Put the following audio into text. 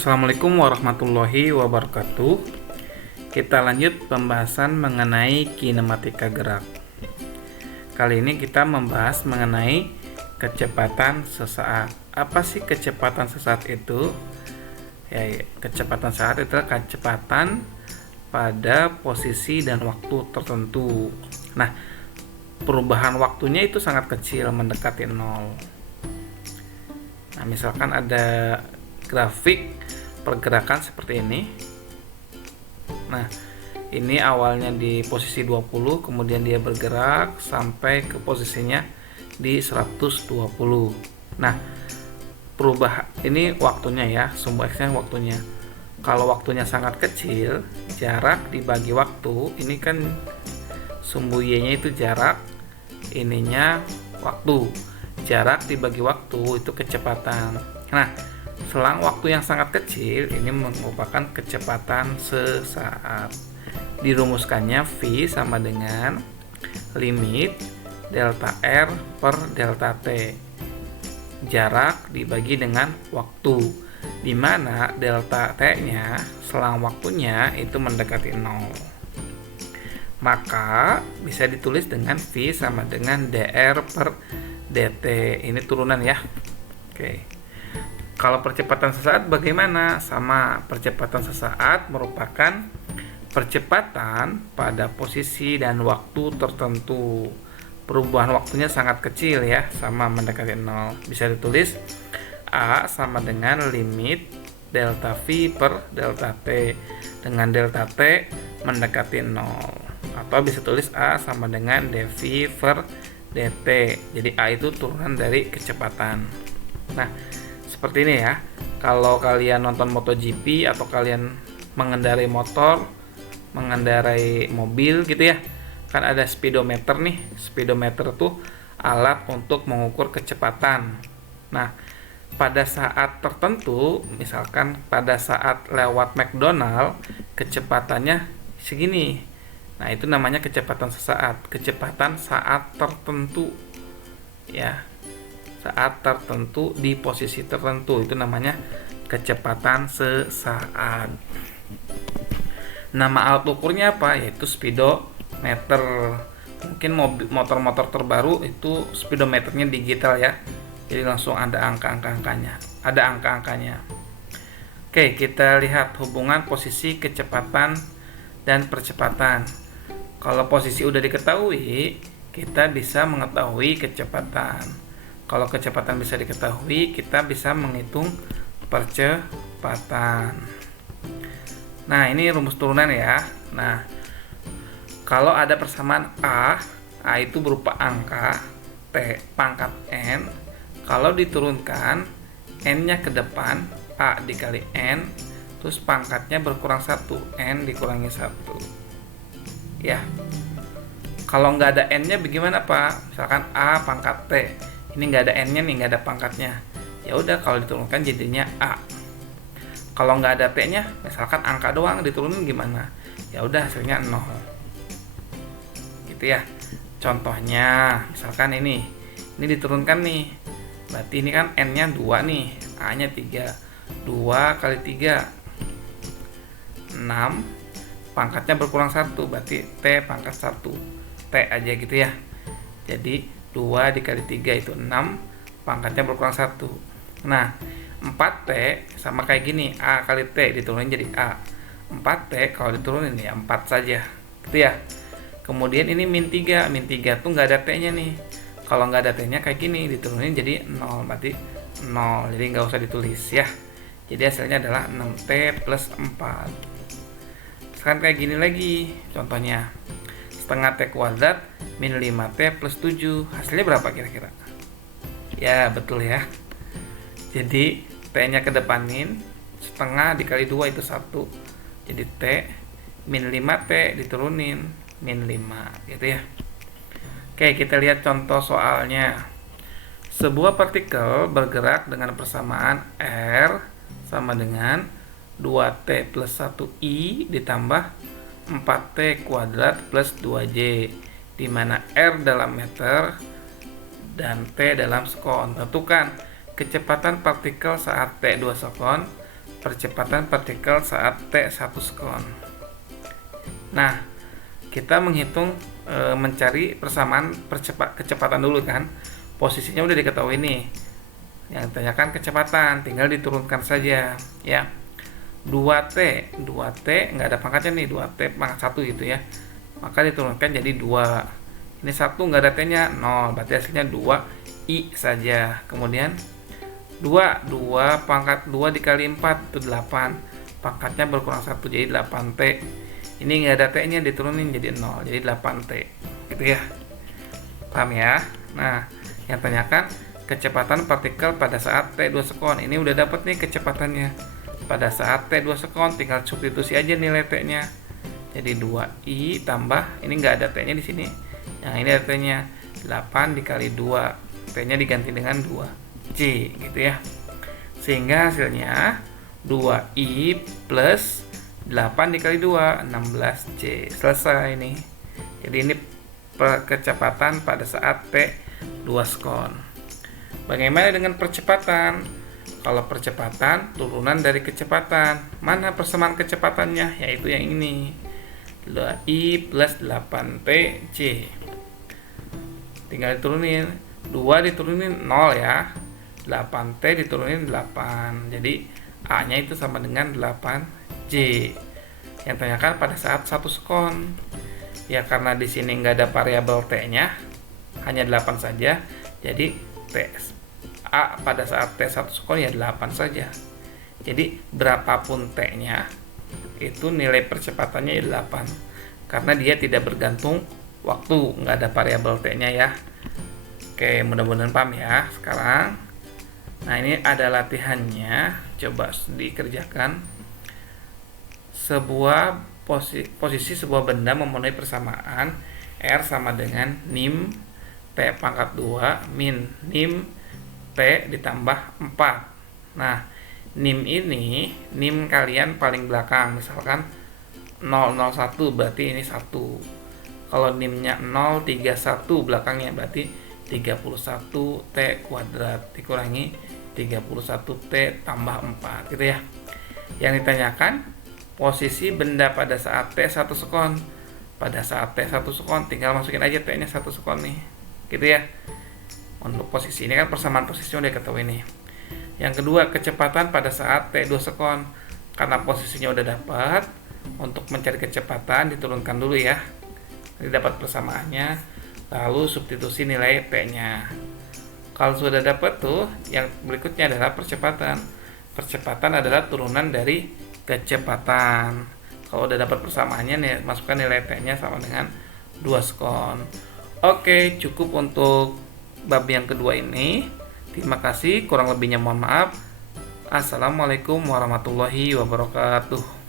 Assalamualaikum warahmatullahi wabarakatuh. Kita lanjut pembahasan mengenai kinematika gerak. Kali ini kita membahas mengenai kecepatan sesaat. Apa sih kecepatan sesaat itu? Kecepatan sesaat itu adalah kecepatan pada posisi dan waktu tertentu. Nah, perubahan waktunya itu sangat kecil, mendekati nol. Nah, misalkan ada grafik pergerakan seperti ini. Nah, ini awalnya di posisi 20, kemudian dia bergerak sampai ke posisinya di 120. Nah, ini waktunya ya, sumbu X-nya waktunya. Kalau waktunya sangat kecil, jarak dibagi waktu, ini kan sumbu Y-nya itu jarak, ininya waktu. Jarak dibagi waktu itu kecepatan. Nah, selang waktu yang sangat kecil ini merupakan kecepatan sesaat. Dirumuskannya V sama dengan limit delta R per delta T, jarak dibagi dengan waktu, di mana delta T-nya selang waktunya itu mendekati 0. Maka bisa ditulis dengan V sama dengan dr per dt. Ini turunan ya. Oke. Kalau percepatan sesaat bagaimana? Sama, percepatan sesaat merupakan percepatan pada posisi dan waktu tertentu. Perubahan waktunya sangat kecil ya, sama mendekati 0. Bisa ditulis A sama dengan limit delta V per delta T, dengan delta T mendekati 0. Atau bisa tulis A sama dengan dv per dt. Jadi A itu turunan dari kecepatan. Nah, seperti ini ya. Kalau kalian nonton MotoGP atau kalian mengendarai motor, mengendarai mobil gitu ya, kan ada speedometer nih. Speedometer tuh alat untuk mengukur kecepatan. Nah, pada saat tertentu, misalkan pada saat lewat McDonald, kecepatannya segini. Nah, itu namanya kecepatan sesaat, kecepatan saat tertentu ya. Saat tertentu di posisi tertentu, itu namanya kecepatan sesaat. Nama alat ukurnya apa? Yaitu speedometer. Mungkin motor-motor terbaru itu speedometernya digital ya, jadi langsung ada angka-angkanya. Oke, kita lihat hubungan posisi kecepatan dan percepatan. Kalau posisi udah diketahui, kita bisa mengetahui kecepatan. Kalau kecepatan bisa diketahui, kita bisa menghitung percepatan. Nah, ini rumus turunan ya. Nah, kalau ada persamaan A itu berupa angka, T pangkat N. Kalau diturunkan, N-nya ke depan, A dikali N, terus pangkatnya berkurang 1, N dikurangi 1. Ya. Kalau nggak ada N-nya bagaimana Pak? Misalkan A pangkat T. Ini nggak ada N-nya nih, nggak ada pangkatnya. Ya udah, kalau diturunkan jadinya A. Kalau nggak ada T-nya, misalkan angka doang diturunin gimana? Ya udah, hasilnya 0. Gitu ya. Contohnya, misalkan ini diturunkan nih. Berarti ini kan N-nya 2 nih, A-nya 3. 2 kali 3 6, pangkatnya berkurang 1, berarti T pangkat 1. T aja gitu ya. Jadi 2 dikali 3 itu 6, pangkatnya berkurang 1. Nah, 4T sama kayak gini, A kali T diturunin jadi A. 4T kalau diturunin ya 4 saja, gitu ya. Kemudian ini min 3 tuh nggak ada T-nya nih. Kalau nggak ada T-nya kayak gini, diturunin jadi 0, berarti 0, jadi nggak usah ditulis ya. Jadi hasilnya adalah 6T plus 4. Sekarang kayak gini lagi contohnya, setengah T kuadrat min 5T plus 7, hasilnya berapa kira-kira? Ya betul ya. Jadi T-nya kedepanin, setengah dikali 2 itu 1, jadi T min 5T diturunin min 5 gitu ya. Oke, kita lihat contoh soalnya. Sebuah partikel bergerak dengan persamaan R sama dengan 2T plus 1I ditambah 4T kuadrat plus 2J, di mana R dalam meter dan T dalam sekon. Tentukan kecepatan partikel saat T 2 sekon, percepatan partikel saat T 1 sekon. Nah, kita menghitung mencari persamaan kecepatan dulu kan. Posisinya udah diketahui nih. Yang ditanyakan kecepatan, tinggal diturunkan saja ya. 2T nggak ada pangkatnya nih, 2T pangkat 1 gitu ya. Maka diturunkan jadi 2. Ini 1 nggak ada T-nya, 0. Berarti hasilnya 2I saja. Kemudian 2 pangkat 2 dikali 4 itu 8. Pangkatnya berkurang 1 jadi 8T. Ini nggak ada T-nya, diturunin jadi 0, jadi 8T. Gitu ya. Paham ya? Nah, yang tanyakan kecepatan partikel pada saat T 2 sekon. Ini udah dapat nih kecepatannya. Pada saat T 2 sekon tinggal substitusi aja nilai T-nya. Jadi 2I tambah, ini nggak ada T-nya di sini. Yang ini ada T-nya. 8 dikali 2. T-nya diganti dengan 2J gitu ya. Sehingga hasilnya 2I plus 8 dikali 2, 16J. Selesai nih. Jadi ini kecepatan pada saat T 2 sekon. Bagaimana dengan percepatan? Kalau percepatan, turunan dari kecepatan. Mana persamaan kecepatannya? Yaitu yang ini. 2I plus 8TJ. Tinggal diturunin. 2 diturunin 0 ya. 8T diturunin 8. Jadi A-nya itu sama dengan 8J. Yang tanyakan pada saat 1 sekon. Ya karena di sini nggak ada variabel T-nya, hanya 8 saja. Jadi T A pada saat T 1 sekon ya 8 saja. Jadi berapapun T-nya, itu nilai percepatannya ya 8. Karena dia tidak bergantung waktu, nggak ada variabel T-nya ya. Oke, mudah-mudahan paham ya sekarang. Nah, ini ada latihannya, coba dikerjakan. Sebuah posisi sebuah benda memenuhi persamaan R sama dengan nim T pangkat 2 min nim T ditambah 4. Nah, nim ini, nim kalian paling belakang, misalkan 001 berarti ini 1. Kalau nimnya 031 belakangnya berarti 31 T kuadrat dikurangi 31 T tambah 4 gitu ya. Yang ditanyakan posisi benda pada saat T 1 sekon. Pada saat T 1 sekon tinggal masukin aja T-nya 1 sekon nih. Gitu ya. Untuk posisi ini kan persamaan posisinya udah ketahui nih. Yang kedua, kecepatan pada saat T 2 sekon. Karena posisinya udah dapat, untuk mencari kecepatan diturunkan dulu ya. Jadi dapat persamaannya, lalu substitusi nilai T-nya. Kalau sudah dapat tuh, yang berikutnya adalah percepatan. Percepatan adalah turunan dari kecepatan. Kalau udah dapat persamaannya nih, masukkan nilai T-nya sama dengan 2 sekon. Oke, cukup untuk bab yang kedua ini. Terima kasih, kurang lebihnya mohon maaf. Assalamualaikum warahmatullahi wabarakatuh.